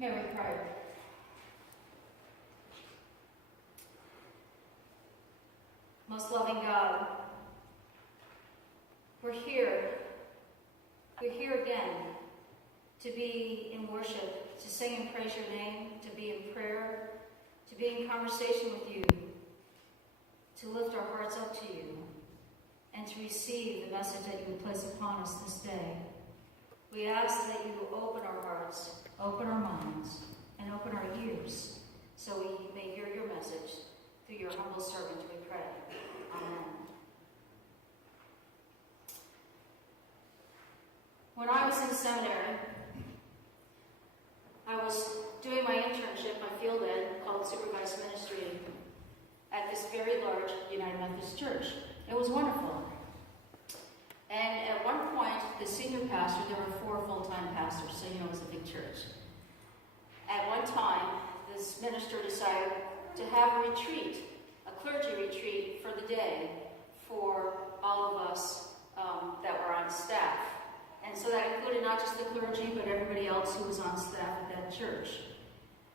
May we pray. Most loving God, we're here. We're here again to be in worship, to sing and praise your name, to be in prayer, to be in conversation with you, to lift our hearts up to you, and to receive the message that you would place upon us this day. We ask that you open our hearts, open our minds, and open our ears, so we may hear your message. Through your humble servant we pray. Amen. When I was in seminary, I was doing my internship, my field ed, called Supervised Ministry, at this very large United Methodist Church. It was wonderful. And at one point, the senior pastor, there were 4 full-time pastors, so you know it was a big church. At one time, this minister decided to have a retreat, a clergy retreat for the day for all of us that were on staff. And so that included not just the clergy, but everybody else who was on staff at that church.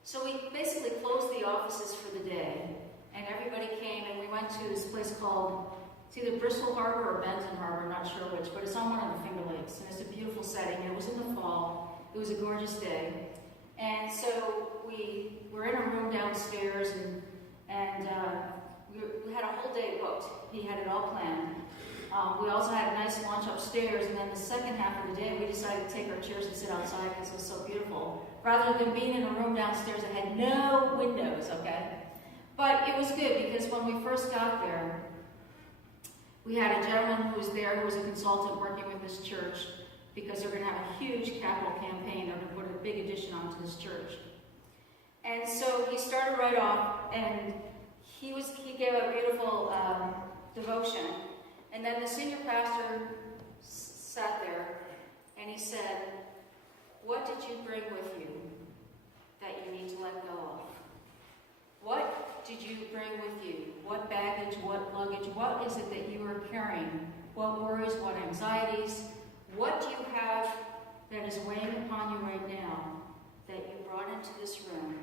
So we basically closed the offices for the day, and everybody came, and we went to this place called, it's either Bristol Harbor or Benton Harbor, I'm not sure which, but it's on one of the Finger Lakes, and it's a beautiful setting, and it was in the fall. It was a gorgeous day. And so we were in a room downstairs, and we had a whole day booked. He had it all planned. We also had a nice lunch upstairs, and then the second half of the day, we decided to take our chairs and sit outside because it was so beautiful, rather than being in a room downstairs that had no windows, okay? But it was good because when we first got there, we had a gentleman who was there who was a consultant working with this church because they're going to have a huge capital campaign. They're going to put a big addition onto this church. And so he started right off, and he gave a beautiful devotion. And then the senior pastor sat there, and he said, "What did you bring with you that you need to let go of? What did you bring with you? What baggage, what luggage, what is it that you are carrying? What worries, what anxieties? What do you have that is weighing upon you right now that you brought into this room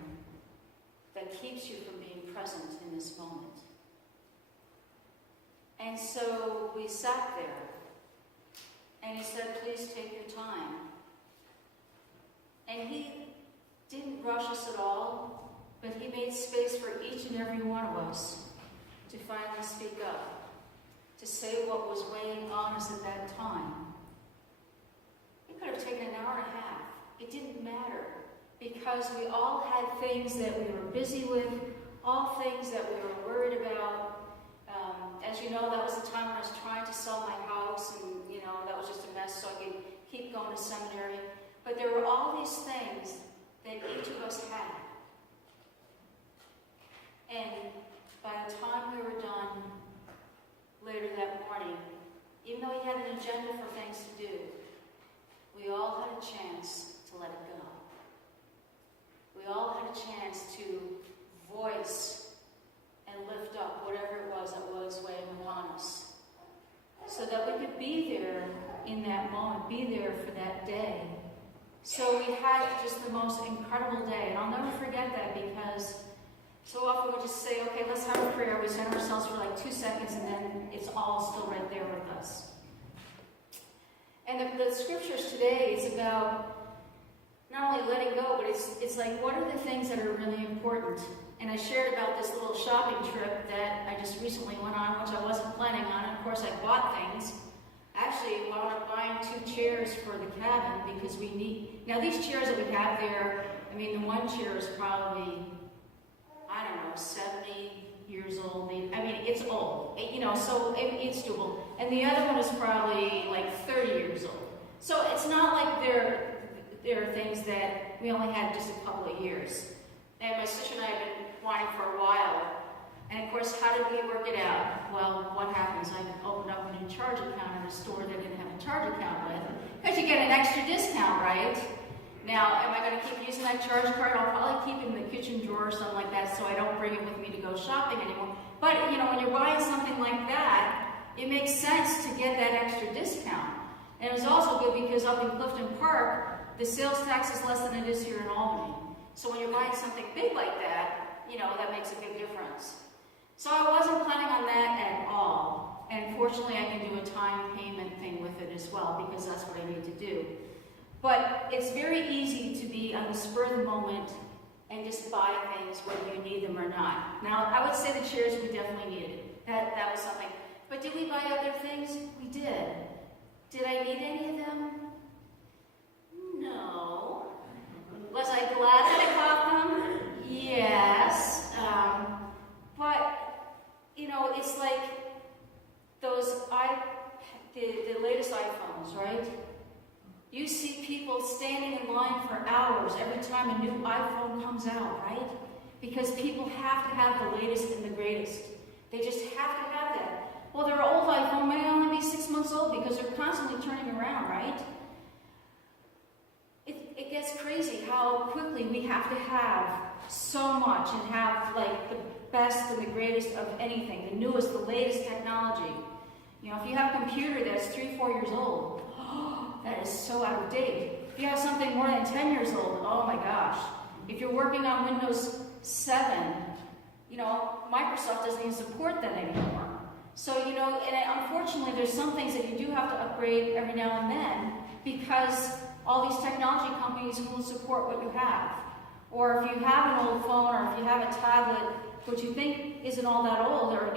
that keeps you from being present in this moment?" And so we sat there, and he said, "Please take your time." And he didn't rush us at all, but he made space for each and every one of us to finally speak up, to say what was weighing on us at that time. It could have taken an hour and a half. It didn't matter, because we all had things that we were busy with, all things that we were worried about. As you know, that was the time when I was trying to sell my house, and that was just a mess, so I could keep going to seminary. But there were all these things that each of us had. And by the time we were done later that morning, even though he had an agenda for things to do, we all had a chance to let it go. We all had a chance to voice and lift up whatever it was that was weighing upon us, so that we could be there in that moment, be there for that day. So we had just the most incredible day, and I'll never forget that, because so often we just say, okay, let's have a prayer. We center ourselves for like 2 seconds, and then it's all still right there with us. And the scriptures today is about not only letting go, but it's like, what are the things that are really important? And I shared about this little shopping trip that I just recently went on, which I wasn't planning on. And of course, I bought things. Actually, I wound up buying 2 chairs for the cabin because we need. Now, these chairs that we have there, I mean, the one chair is probably, I don't know, 70 years old. I mean, it's old, so it's doable. And the other one is probably like 30 years old. So it's not like there are things that we only had just a couple of years. And my sister and I have been wanting for a while. And of course, how did we work it out? Well, what happens? I opened up a new charge account at a store that didn't have a charge account with, because you get an extra discount, right? Now, am I going to keep using that charge card? I'll probably keep it in the kitchen drawer or something like that, so I don't bring it with me to go shopping anymore. But, when you're buying something like that, it makes sense to get that extra discount. And it was also good because up in Clifton Park, the sales tax is less than it is here in Albany. So when you're buying something big like that, that makes a big difference. So I wasn't planning on that at all. And fortunately, I can do a time payment thing with it as well, because that's what I need to do. But it's very easy to be on the spur of the moment and just buy things whether you need them or not. Now, I would say the chairs we definitely needed. That was something. But did we buy other things? We did. Did I need any of them? No. Was I glad that I bought them? Yes. But, it's like those the latest iPhones, right? You see people standing in line for hours every time a new iPhone comes out, right? Because people have to have the latest and the greatest. They just have to have that. Well, their old iPhone may only be 6 months old because they're constantly turning around, right? It gets crazy how quickly we have to have so much and have like the best and the greatest of anything, the newest, the latest technology. If you have a computer that's 3-4 years old, that is so out of date. If you have something more than 10 years old, oh my gosh. If you're working on Windows 7, Microsoft doesn't even support that anymore. So, and unfortunately there's some things that you do have to upgrade every now and then because all these technology companies won't support what you have. Or if you have an old phone or if you have a tablet, which you think isn't all that old, or,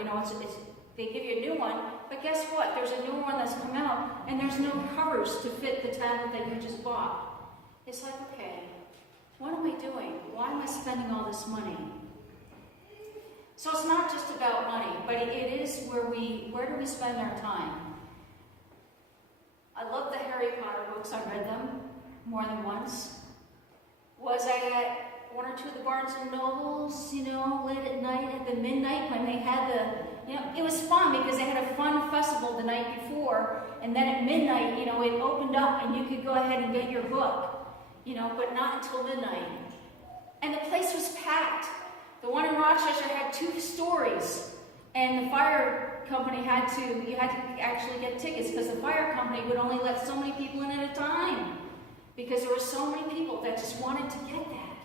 they give you a new one, but guess what? There's a new one that's come out, and there's no covers to fit the tablet that you just bought. It's like, okay, what am I doing? Why am I spending all this money? So it's not just about money, but it is where do we spend our time? I love the Harry Potter books. I read them more than once. Was I at one or two of the Barnes and Nobles, late at night at the midnight when they had it was fun because they had a fun festival the night before, and then at midnight, it opened up and you could go ahead and get your book, but not until midnight. And the place was packed. The one in Rochester had 2 stories, and the fire company you had to actually get tickets because the fire company would only let so many people in at a time because there were so many people that just wanted to get that.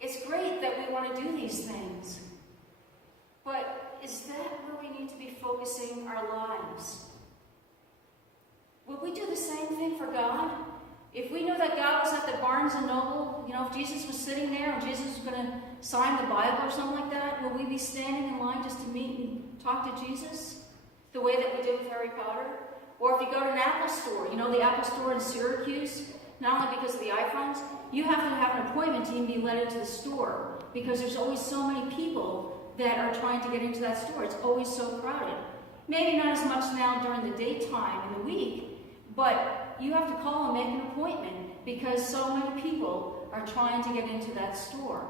It's great that we want to do these things, but is that where we need to be focusing our lives? Would we do the same thing for God? If we knew that God was at the Barnes and Noble, if Jesus was sitting there and Jesus was going to sign the Bible or something like that, would we be standing in line just to meet and talk to Jesus the way that we did with Harry Potter? Or if you go to an Apple store, the Apple store in Syracuse, not only because of the iPhones, you have to have an appointment to even be let into the store because there's always so many people that are trying to get into that store. It's always so crowded. Maybe not as much now during the daytime in the week, but you have to call and make an appointment because so many people are trying to get into that store.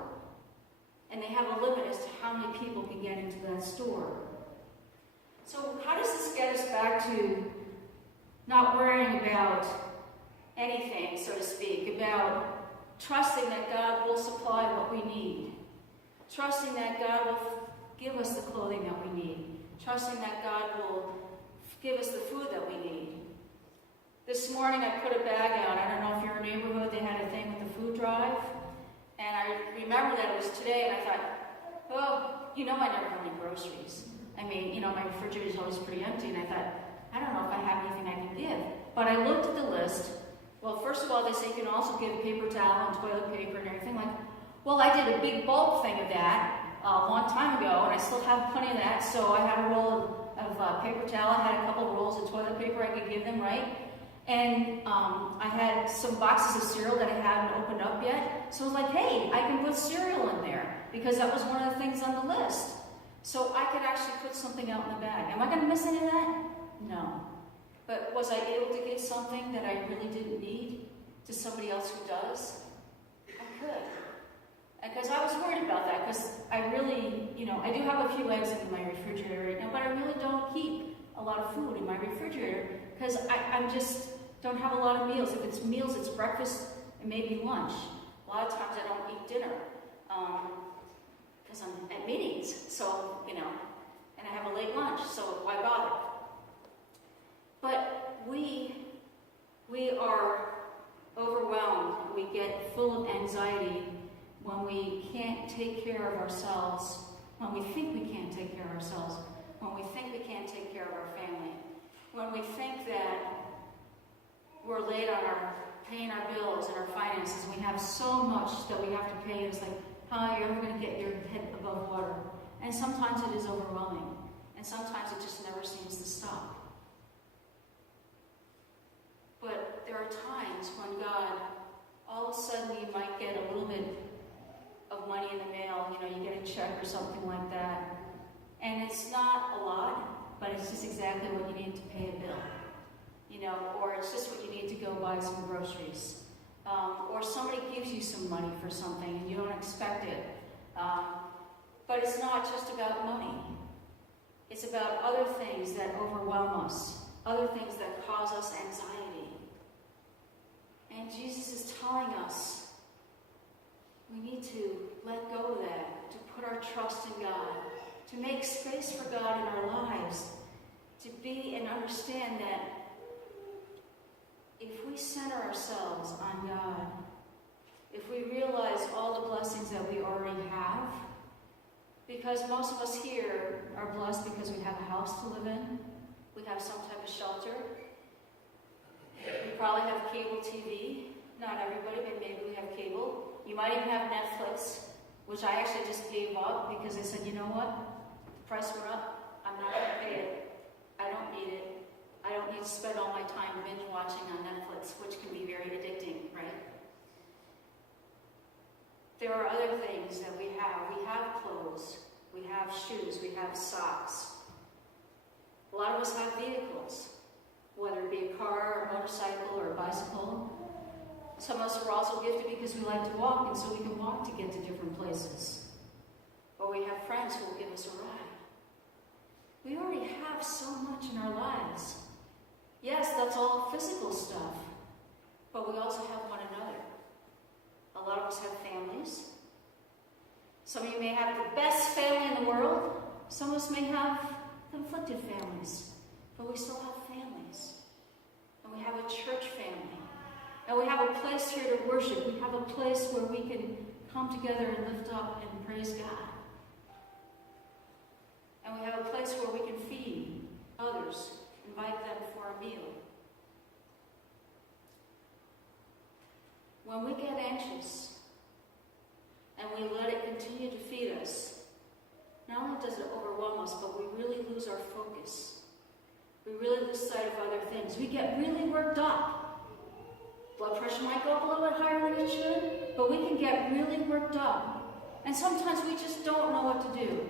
And they have a limit as to how many people can get into that store. So how does this get us back to not worrying about anything, so to speak, about trusting that God will supply what we need, trusting that God will give us the clothing that we need, trusting that God will give us the food that we need. This morning I put a bag out. I don't know if your neighborhood, they had a thing with the food drive, and I remember that it was today, and I thought, I never have any groceries. I mean, my refrigerator is always pretty empty, and I thought, I don't know if I have anything I can give. But I looked at the list. Well, first of all, they say you can also give paper towel and toilet paper and everything. Well, I did a big bulk thing of that a long time ago, and I still have plenty of that. So I had a roll of paper towel. I had a couple of rolls of toilet paper I could give them, right? And I had some boxes of cereal that I hadn't opened up yet. So I was like, hey, I can put cereal in there because that was one of the things on the list. So I could actually put something out in the bag. Am I going to miss any of that? No. But was I able to give something that I really didn't need to somebody else who does? I could. Because I was worried about that, because I really, I do have a few eggs in my refrigerator right now, but I really don't keep a lot of food in my refrigerator, because I just don't have a lot of meals. If it's meals, it's breakfast and maybe lunch. A lot of times I don't eat dinner, because I'm at meetings, so, and I have a late lunch, so why bother? But we are overwhelmed. We get full full of anxiety when we can't take care of ourselves, when we think we can't take care of ourselves, when we think we can't take care of our family, when we think that we're late on paying our bills and our finances, we have so much that we have to pay, it's like, how are you ever going to get your head above water? And sometimes it is overwhelming, and sometimes it just never seems to stop. But there are times when God, all of a sudden you might get a little bit of money in the mail, you get a check or something like that. And it's not a lot, but it's just exactly what you need to pay a bill. Or it's just what you need to go buy some groceries. Or somebody gives you some money for something and you don't expect it. But it's not just about money. It's about other things that overwhelm us, other things that cause us anxiety. And Jesus is telling us we need to let go of that, to put our trust in God, to make space for God in our lives, to be and understand that if we center ourselves on God, if we realize all the blessings that we already have, because most of us here are blessed because we have a house to live in, we have some type of shelter, we probably have cable TV, not everybody, but maybe we have cable. You might even have Netflix, which I actually just gave up because I said, you know what, the price went up, I'm not going to pay it, I don't need it. I don't need to spend all my time binge watching on Netflix, which can be very addicting, right? There are other things that we have. We have clothes, we have shoes, we have socks. A lot of us have vehicles, whether it be a car, or a motorcycle, or a bicycle. Some of us are also gifted because we like to walk, and so we can walk to get to different places. Or we have friends who will give us a ride. We already have so much in our lives. Yes, that's all physical stuff, but we also have one another. A lot of us have families. Some of you may have the best family in the world. Some of us may have conflicted families, but we still have families. And we have a church family. And we have a place here to worship. We have a place where we can come together and lift up and praise God. And we have a place where we can feed others, invite them for a meal. When we get anxious and we let it continue to feed us, not only does it overwhelm us, but we really lose our focus. We really lose sight of other things. We get really worked up. Blood pressure might go up a little bit higher than it should, but we can get really worked up. And sometimes we just don't know what to do.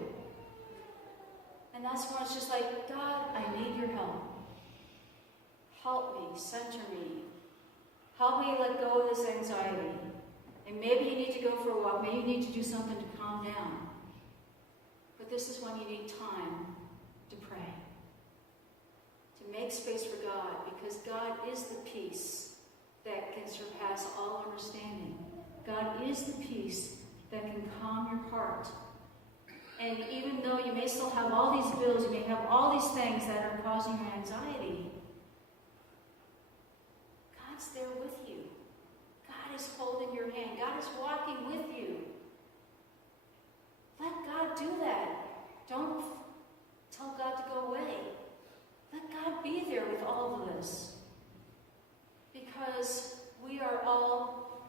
And that's when it's just like, God, I need your help. Help me, center me. Help me let go of this anxiety. And maybe you need to go for a walk. Maybe you need to do something to calm down. But this is when you need time to pray. To make space for God, because God is the peace that can surpass all understanding. God is the peace that can calm your heart. And even though you may still have all these bills, you may have all these things that are causing you anxiety, God's there with you. God is holding your hand. God is walking with you. Let God do that. Don't tell God to go away. Let God be there with all of this. Because we are all,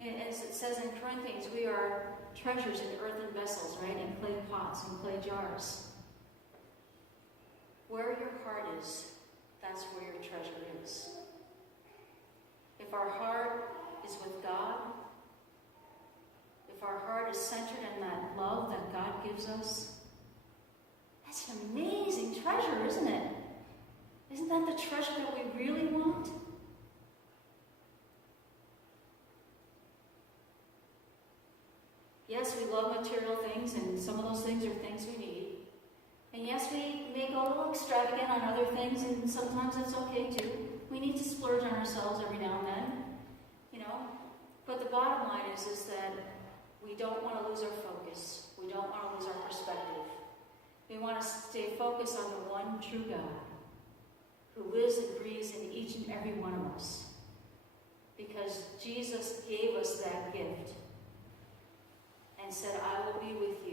as it says in Corinthians, we are treasures in earthen vessels, right? In clay pots and clay jars. Where your heart is, that's where your treasure is. If our heart is with God, if our heart is centered in that love that God gives us, that's an amazing treasure, isn't it? Isn't that the treasure that we really want? Yes, we love material things, and some of those things are things we need. And yes, we may go a little extravagant on other things, and sometimes that's okay too. We need to splurge on ourselves every now and then, But the bottom line is that we don't want to lose our focus. We don't want to lose our perspective. We want to stay focused on the one true God who lives and breathes in each and every one of us. because Jesus gave us that gift and said, I will be with